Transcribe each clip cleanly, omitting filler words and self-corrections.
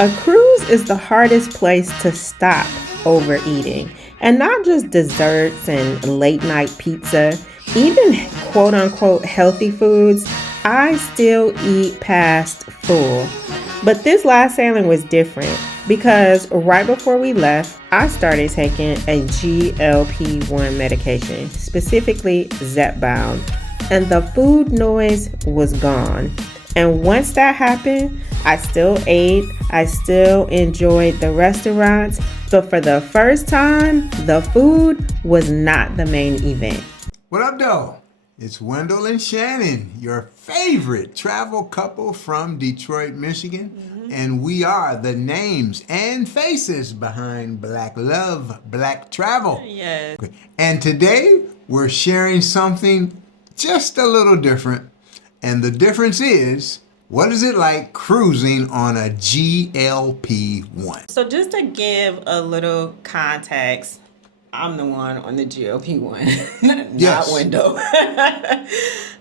A cruise is the hardest place to stop overeating. And not just desserts and late night pizza, even quote unquote healthy foods, I still eat past full. But this last sailing was different because right before we left, I started taking a GLP-1 medication, specifically Zepbound, and the food noise was gone. And once that happened, I still ate, I still enjoyed the restaurants, but for the first time, the food was not the main event. What up, though? It's Wendell and Shannon, your favorite travel couple from Detroit, Michigan. And we are the names and faces behind Black Love, Black Travel. Yes. Okay. And today, we're sharing something just a little different. And the difference is, what is it like cruising on a GLP-1? So just to give a little context, I'm the one on the GLP-1, not Yes. Wendell.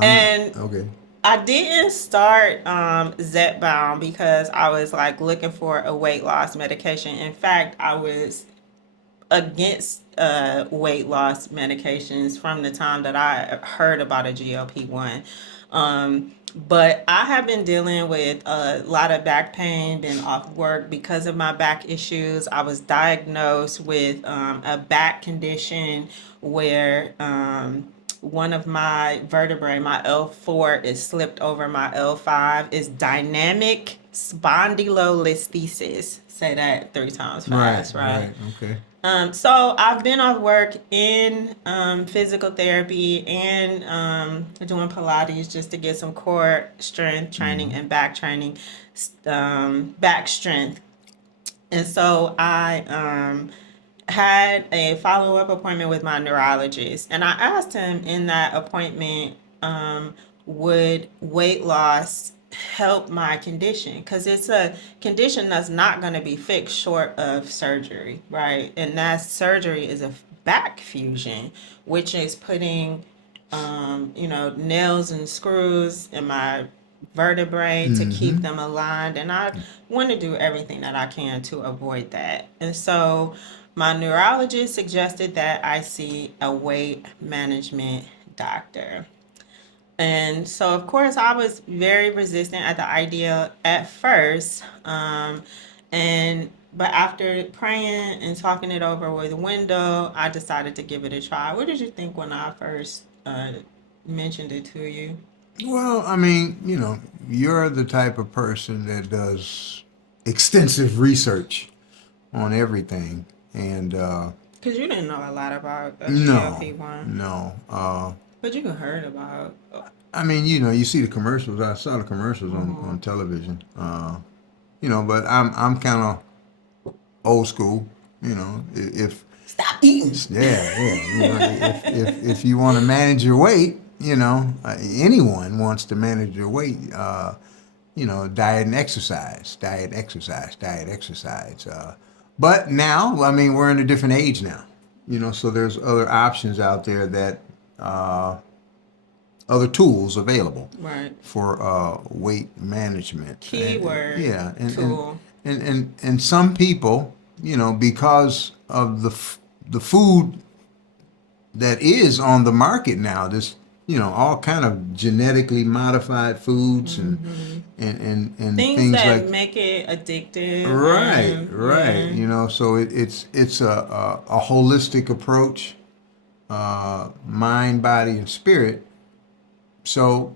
And Okay. I didn't start Zepbound because I was like looking for a weight loss medication. In fact, I was against weight loss medications from the time that I heard about a GLP-1. But I have been dealing with a lot of back pain, been off work because of my back issues. I was diagnosed with a back condition where one of my vertebrae, my L4, is slipped over my L5. Is dynamic spondylolisthesis. Say that 3 times fast, right? Okay. So I've been off work in physical therapy and doing Pilates just to get some core strength training and back training, back strength. And so I had a follow-up appointment with my neurologist, and I asked him in that appointment, would weight loss help my condition, because it's a condition that's not going to be fixed short of surgery, right? And that surgery is a back fusion, which is putting nails and screws in my vertebrae to keep them aligned, and I want to do everything that I can to avoid that. And so my neurologist suggested that I see a weight management doctor. And so, of course, I was very resistant at the idea at first. But after praying and talking it over with Wendell, I decided to give it a try. What did you think when I first mentioned it to you? Well, I mean, you're the type of person that does extensive research on everything. And Because you didn't know a lot about a no, GLP-1, no. but you heard about. I mean, you see the commercials. I saw the commercials on television. But I'm kind of old school. If Stop eating. if you want to manage your weight, anyone wants to manage your weight. Diet and exercise, diet, exercise, diet, exercise. But now, I mean, we're in a different age now. So there's other options out there that other tools available Right. for weight management. Keyword. And Tool. and some people, because of the food that is on the market now, this all kind of genetically modified foods and things that like make it addictive. right. So it's a holistic approach, mind, body, and spirit. So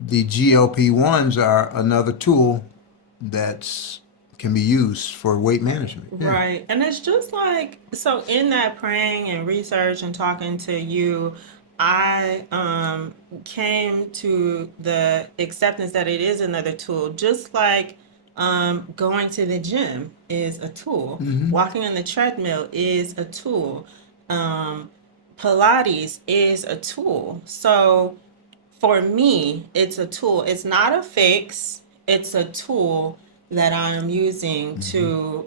the GLP-1s are another tool that can be used for weight management. Right. And it's just like, so in that praying and research and talking to you, I came to the acceptance that it is another tool, just like going to the gym is a tool. Walking on the treadmill is a tool. Pilates is a tool. So for me, it's a tool. It's not a fix. It's a tool that I am using to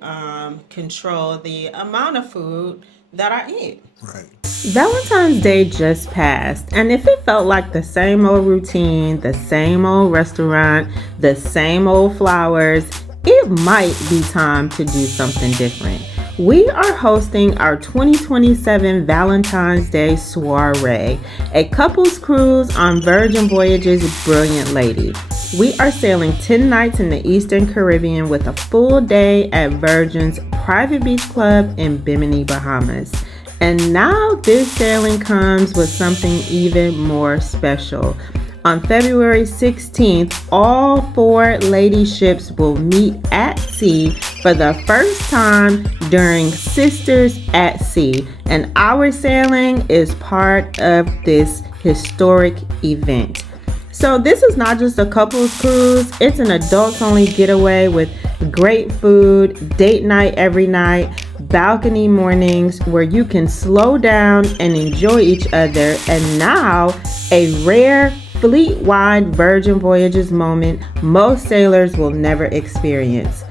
control the amount of food that I eat. Right. Valentine's Day just passed, and if it felt like the same old routine, the same old restaurant, the same old flowers, it might be time to do something different. We are hosting our 2027 Valentine's Day soiree, a couples cruise on Virgin Voyages Brilliant Lady. We are sailing 10 nights in the Eastern Caribbean with a full day at Virgin's private beach club in Bimini, Bahamas. And now this sailing comes with something even more special. On February 16th, all 4 lady ships will meet at sea for the first time during Sisters at Sea, and our sailing is part of this historic event. So this is not just a couples cruise, it's an adults only getaway with great food, date night every night, balcony mornings where you can slow down and enjoy each other, and now a rare fleet-wide Virgin Voyages moment most sailors will never experience.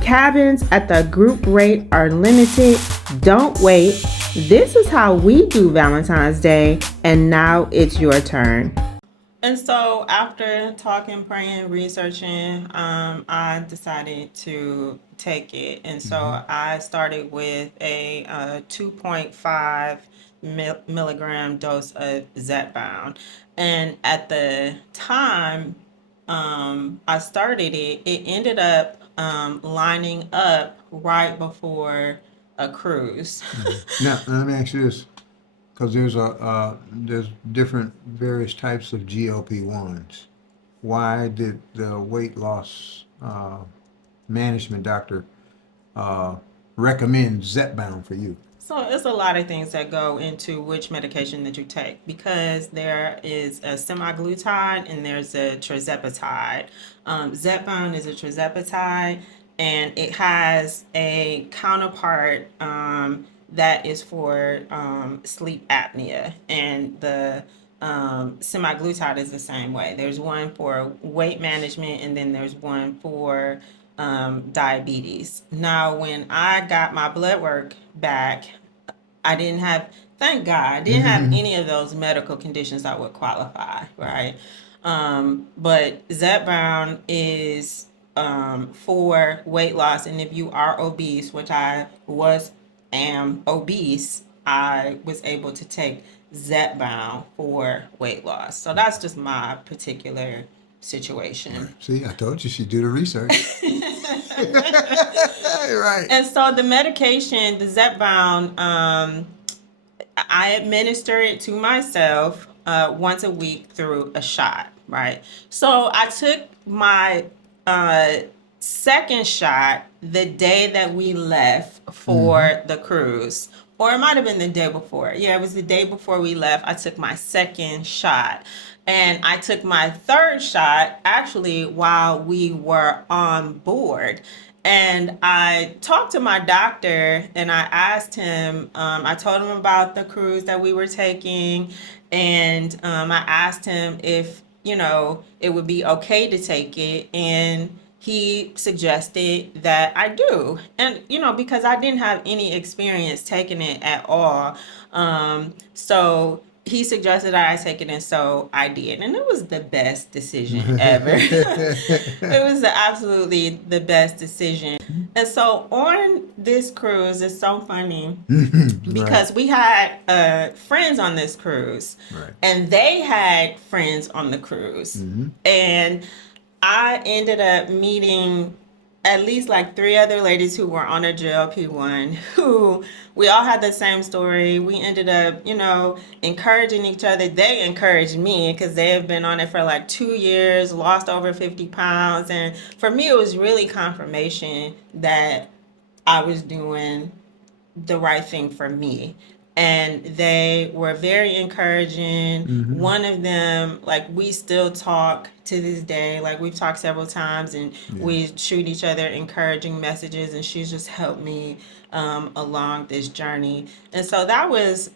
Cabins at the group rate are limited. Don't wait. This is how we do Valentine's Day, and now it's your turn. And so after talking, praying, researching, I decided to take it. And so I started with a 2.5 milligram dose of Zepbound. And at the time I started it, it ended up lining up right before a cruise. Now, let me ask you this, because there's different various types of GLP-1s. Why did the weight loss management doctor uh, recommend Zepbound for you? So it's a lot of things that go into which medication that you take, because there is a semaglutide and there's a tirzepatide. Zepbound is a tirzepatide, and it has a counterpart that is for sleep apnea, and the semaglutide is the same way. There's one for weight management, and then there's one for diabetes. Now, when I got my blood work back, I didn't have, thank God, I didn't have any of those medical conditions that would qualify, right? But Zepbound is for weight loss, and if you are obese, which I am obese, I was able to take Zepbound for weight loss. So that's just my particular situation. See, I told you she'd do the research. Right. And so the medication, the Zepbound, I administer it to myself once a week through a shot, right? So I took my uh, second shot the day that we left for the cruise. Or it might have been the day before. Yeah, it was the day before we left. I took my second shot. And I took my third shot actually while we were on board. And I talked to my doctor and I asked him, I told him about the cruise that we were taking. And I asked him if, it would be okay to take it. And he suggested that I do. And, because I didn't have any experience taking it at all. So he suggested that I take it, and so I did. And it was the best decision ever. It was absolutely the best decision. And so on this cruise, it's so funny because Right. we had friends on this cruise, Right. and they had friends on the cruise. And I ended up meeting at least like 3 other ladies who were on a GLP-1, who we all had the same story. We ended up, encouraging each other. They encouraged me because they have been on it for like 2 years, lost over 50 pounds. And for me, it was really confirmation that I was doing the right thing for me. And they were very encouraging. One of them, like, we still talk to this day. Like, we've talked several times, and Yeah. we shoot each other encouraging messages, and she's just helped me along this journey. And so that was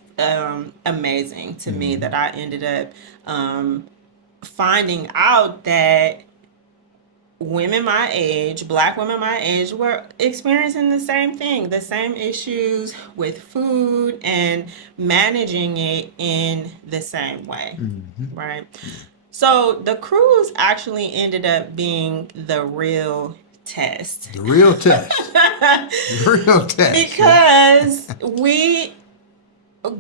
amazing to me, that I ended up finding out that women my age, black women my age, were experiencing the same thing, the same issues with food and managing it in the same way, right? So the cruise actually ended up being the real test. The real test. The real test. Because we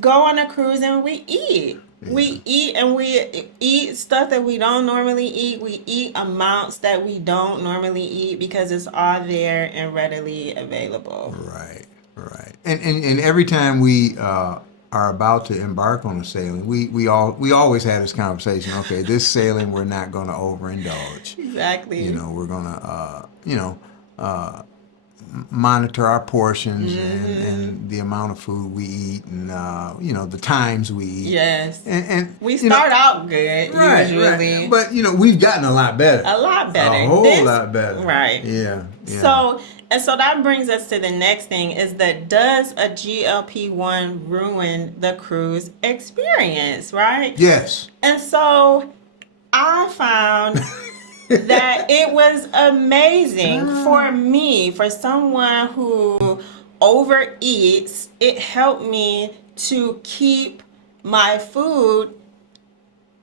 go on a cruise and we eat. Yeah. We eat stuff that we don't normally eat. We eat amounts that we don't normally eat because it's all there and readily available. Right. And every time we are about to embark on a sailing, we always have this conversation. Okay, this sailing we're not going to overindulge. Exactly. We're going to monitor our portions and the amount of food we eat and the times we eat. Yes. And we start out good usually. Right. But we've gotten a lot better. A lot better. A whole lot better. Right. Yeah. So that brings us to the next thing is that does a GLP-1 ruin the cruise experience, right? Yes. And so I found that it was amazing for me, for someone who overeats. It helped me to keep my food,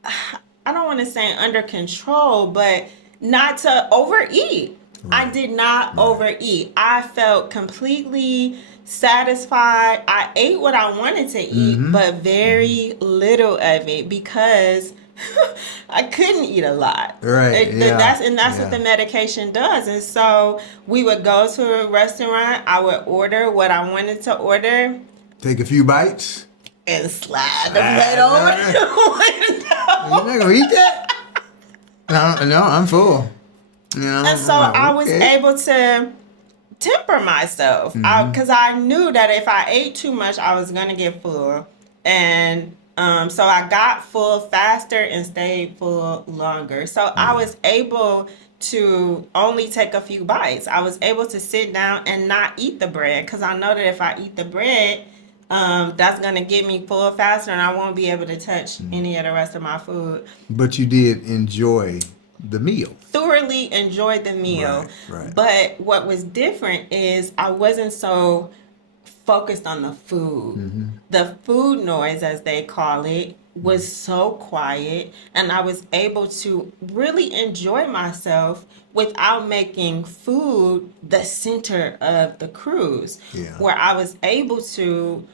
I don't want to say under control, but not to overeat. Right. I did not overeat. I felt completely satisfied. I ate what I wanted to eat, but very little of it because I couldn't eat a lot. Right. That's what the medication does. And so we would go to a restaurant. I would order what I wanted to order. Take a few bites. And slide the plate over the window. You're not gonna eat that? No, I'm full. And so I was able to temper myself because I knew that if I ate too much, I was gonna get full. And so I got full faster and stayed full longer. So I was able to only take a few bites. I was able to sit down and not eat the bread because I know that if I eat the bread, that's going to get me full faster and I won't be able to touch any of the rest of my food. But you did enjoy the meal. Thoroughly enjoyed the meal. Right. But what was different is I wasn't so focused on the food. The food noise, as they call it, was so quiet, and I was able to really enjoy myself without making food the center of the cruise. Where I was able to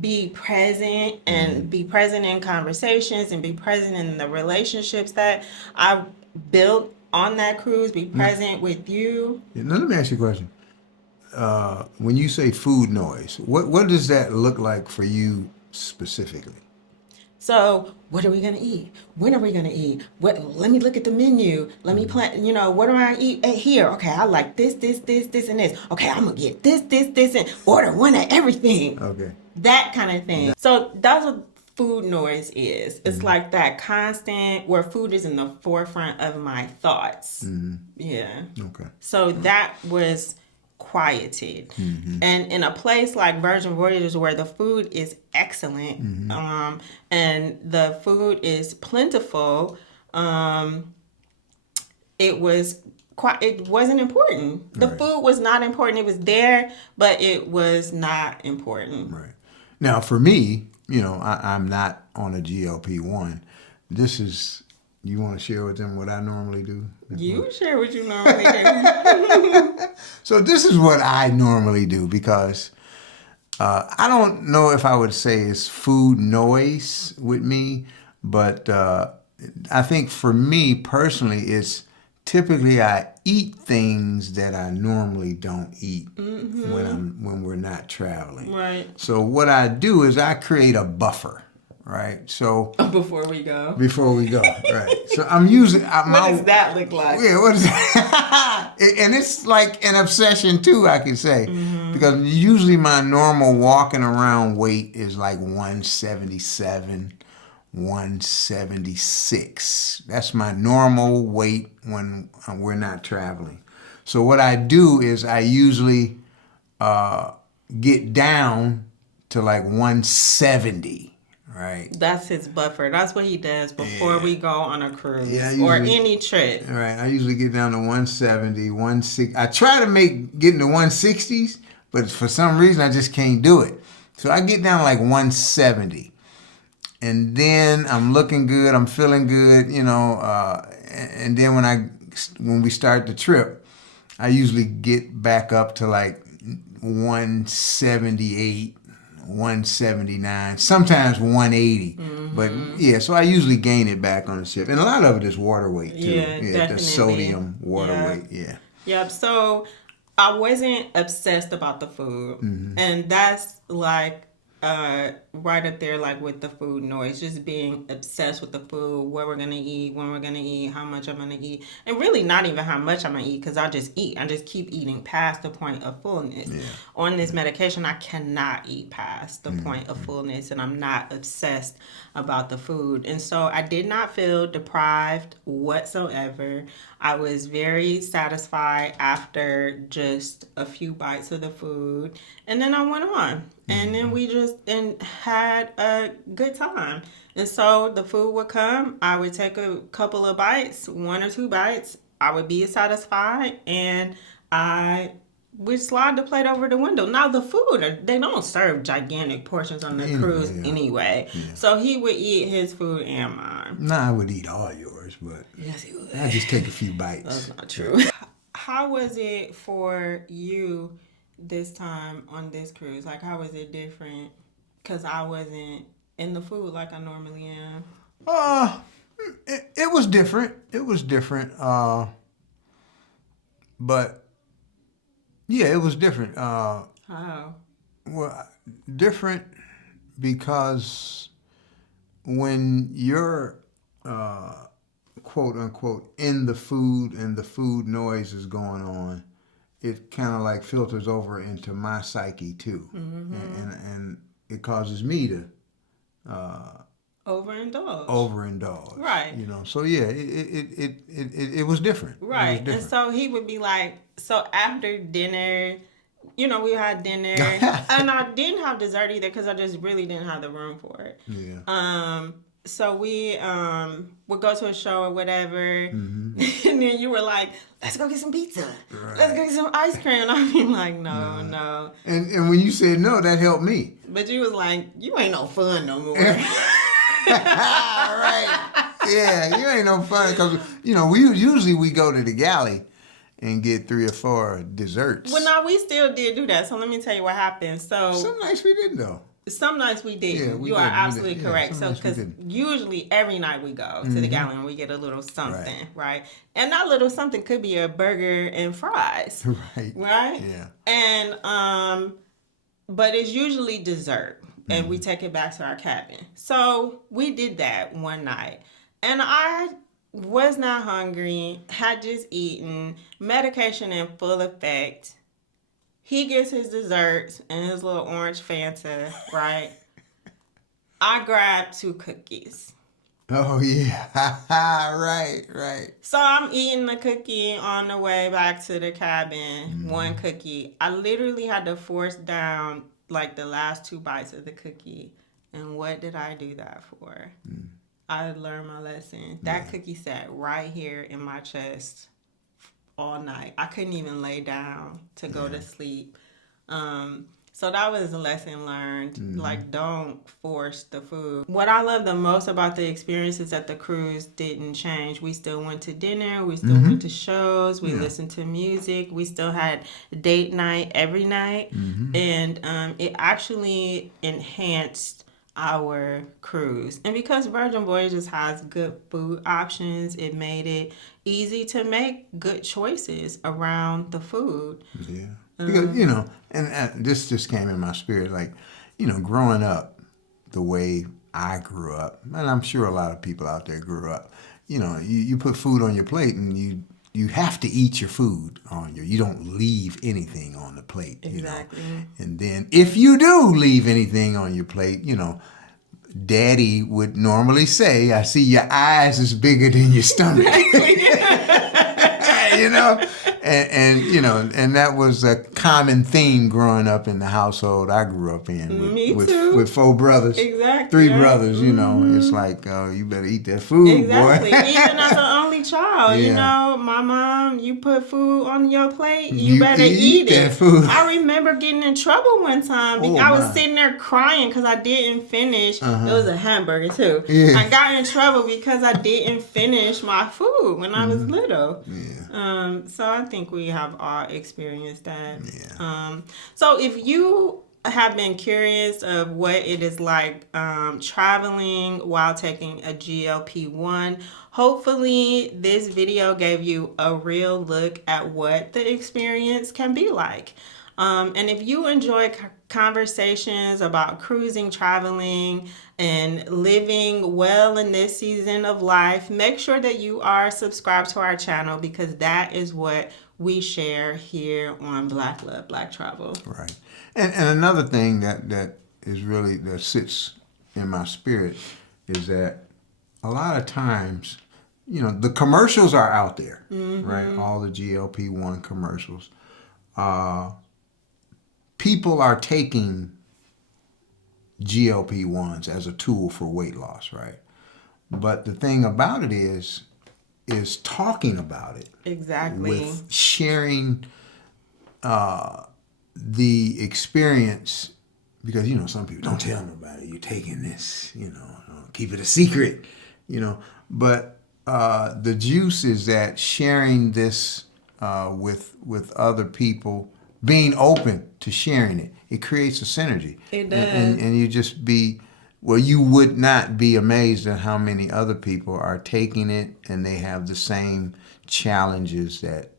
be present and be present in conversations and be present in the relationships that I built on that cruise, be present with you. Now let me ask you a question. When you say food noise, what does that look like for you specifically? So, what are we going to eat? When are we going to eat? Let me look at the menu. Let me plan, what do I eat here? Okay, I like this, and this. Okay, I'm going to get this, and order one of everything. Okay. That kind of thing. So, that's what food noise is. It's like that constant where food is in the forefront of my thoughts. Yeah. Okay. So, that was quieted. And in a place like Virgin Voyages where the food is excellent and the food is plentiful, it wasn't important. The food was not important. It was there, but it was not important. Right. Now for me, I'm not on a GLP-1. This is, you want to share with them what I normally do? You share what you normally do. So this is what I normally do because I don't know if I would say it's food noise with me, but I think for me personally, it's typically I eat things that I normally don't eat when we're not traveling. Right. So what I do is I create a buffer. Right. So before we go. Right. So I'm using what does that look like? Yeah, what is that? And it's like an obsession too, I can say. Because usually my normal walking around weight is like 177, 176. That's my normal weight when we're not traveling. So what I do is I usually get down to like 170. Right. That's his buffer. That's what he does before we go on a cruise or any trip. Right. I usually get down to 170, 160. I try to get into 160s, but for some reason I just can't do it. So I get down to like 170. And then I'm looking good. I'm feeling good, and then when we start the trip, I usually get back up to like 178, 179, sometimes 180. But yeah, so I usually gain it back on the ship. And a lot of it is water weight too. Yeah, Yeah, definitely. the sodium water Yeah. weight. Yeah. Yep. So I wasn't obsessed about the food, and that's like right up there, like with the food noise. Just being obsessed with the food, what we're gonna eat, when we're gonna eat, how much I'm gonna eat, and really not even how much I'm gonna eat, because I just eat. I just keep eating past the point of fullness. Yeah. On this medication, I cannot eat past the point of fullness, and I'm not obsessed about the food. And so I did not feel deprived whatsoever. I was very satisfied after just a few bites of the food. And then I went on. And then we just had a good time. And so the food would come. I would take a couple of bites, 1 or 2 bites. I would be satisfied. And I would slide the plate over to Wendell. Now the food, they don't serve gigantic portions on the cruise anyway. Yeah. So he would eat his food and mine. No, I would eat all yours, but yes, he would. I just take a few bites. That's not true. How was it for you this time on this cruise? Like, how was it different? Because I wasn't in the food like I normally am. It was different. It was different. But yeah, it was different. How? Well, different because when you're quote unquote in the food and the food noise is going on, it kind of like filters over into my psyche too, and it causes me to overindulge. Right. You know. So yeah, it was different. Right. It was different. And so he would be like, so after dinner, we had dinner, and I didn't have dessert either because I just really didn't have the room for it. Yeah. So we would go to a show or whatever, and then you were like, "Let's go get some pizza. Right. Let's go get some ice cream." And I'd be like, "No." And when you said no, that helped me. But you was like, "You ain't no fun no more." Right. Yeah, you ain't no fun because we go to the galley and get 3 or 4 desserts. Well, no, we still did do that. So let me tell you what happened. So some nights we didn't though. Some nights we did. Yeah, you are absolutely correct. Yeah, so because usually every night we go to the galley and we get a little something, right? And that little something could be a burger and fries, right? Yeah. And but it's usually dessert, and we take it back to our cabin. So we did that one night, and I was not hungry, had just eaten, medication in full effect. He gets his desserts and his little orange Fanta, right? I grabbed 2 cookies. Oh, yeah. Right. So I'm eating the cookie on the way back to the cabin, 1 cookie. I literally had to force down, like, the last 2 bites of the cookie. And what did I do that for? I learned my lesson. That cookie sat right here in my chest all night. I couldn't even lay down to go to sleep. So that was a lesson learned. Like, don't force the food. What I love the most about the experience is that the cruise didn't change. We still went to dinner. We still went to shows. We listened to music. We still had date night every night. And it actually enhanced our cruise. And because Virgin Voyages has good food options, it made it easy to make good choices around the food. Yeah. Because, and this just came in my spirit, like, growing up the way I grew up, and I'm sure a lot of people out there grew up, you put food on your plate and you have to eat your food you don't leave anything on the plate. Exactly. And then if you do leave anything on your plate, Daddy would normally say, "I see your eyes is bigger than your stomach." And that was a common theme growing up in the household I grew up in. Me too. With 4 brothers. Exactly. 3 brothers, it's like, you better eat that food, exactly. boy. Even as an only child, my mom, you put food on your plate, you better eat it. That food. I remember remember getting in trouble one time. Oh, I was my. sitting there crying because I didn't finish. It was a hamburger too. Yeah. I got in trouble because I didn't finish my food when I was little. Yeah. So I think we have all experienced that. Yeah. So if you have been curious of what it is like traveling while taking a GLP-1, hopefully this video gave you a real look at what the experience can be like. And if you enjoy conversations about cruising, traveling, and living well in this season of life, make sure that you are subscribed to our channel, because that is what we share here on Black Love, Black Travel. Right. And another thing that is really, that sits in my spirit, is that a lot of times, you know, the commercials are out there, right? All the GLP-1 commercials. People are taking GLP-1s as a tool for weight loss, right? But the thing about it is talking about it. Exactly. With sharing the experience, because, you know, some people don't tell nobody you're taking this, you know, keep it a secret, you know. But the juice is that sharing this with other people, being open to sharing it, it creates a synergy. It does. And you just be, well, you would not be amazed at how many other people are taking it and they have the same challenges that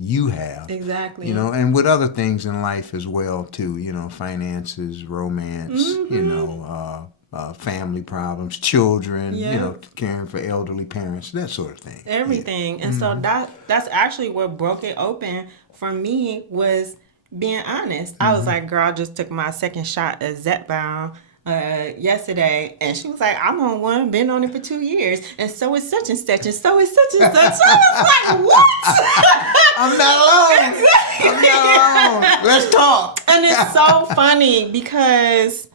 you have. Exactly. You know, and with other things in life as well too, you know, finances, romance, you know, family problems, children, you know, caring for elderly parents, that sort of thing. Everything. And so that's actually what broke it open for me, was being honest. I was like, girl, I just took my second shot of Zepbound yesterday, and she was like, I'm on one, been on it for 2 years, and so is such and such, and so is such and such. So I was like, what? I'm not alone. Exactly. I'm not alone. Let's talk. And it's so funny because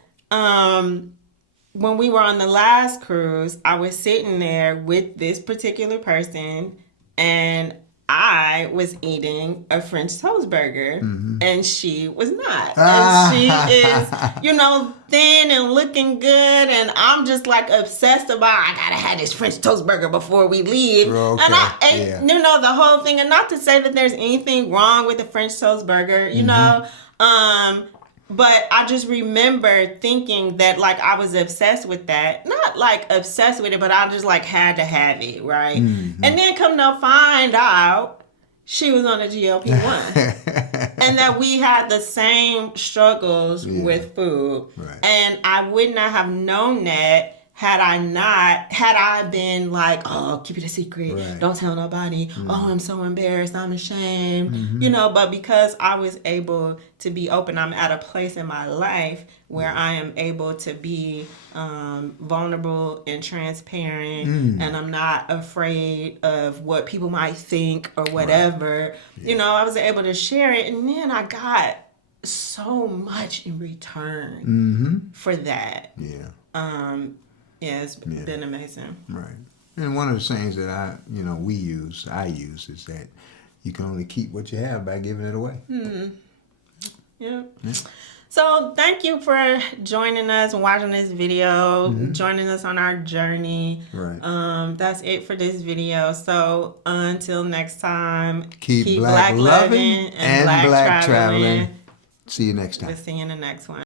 when we were on the last cruise, I was sitting there with this particular person, and I was eating a French toast burger, and she was not. And she is, you know, thin and looking good, and I'm just like obsessed about, I gotta have this French toast burger before we leave. Okay. And I ate, you know, the whole thing. And not to say that there's anything wrong with the French toast burger, you know, but I just remember thinking that, like, I was obsessed with that. Not, like, obsessed with it, but I just, like, had to have it, right? And then come to find out she was on a GLP-1. And that we had the same struggles with food. Right. And I would not have known that had I been like, oh, keep it a secret. Right. Don't tell nobody. Oh, I'm so embarrassed. I'm ashamed. You know, but because I was able to be open, I'm at a place in my life where I am able to be vulnerable and transparent, and I'm not afraid of what people might think or whatever. Right. You know, I was able to share it, and then I got so much in return for that. Yeah. Yeah, it's been amazing. Right. And one of the things that I use is that you can only keep what you have by giving it away. Yeah. So thank you for joining us and watching this video, joining us on our journey. Right. That's it for this video. So until next time, keep black loving and black traveling. See you next time. We'll see you in the next one.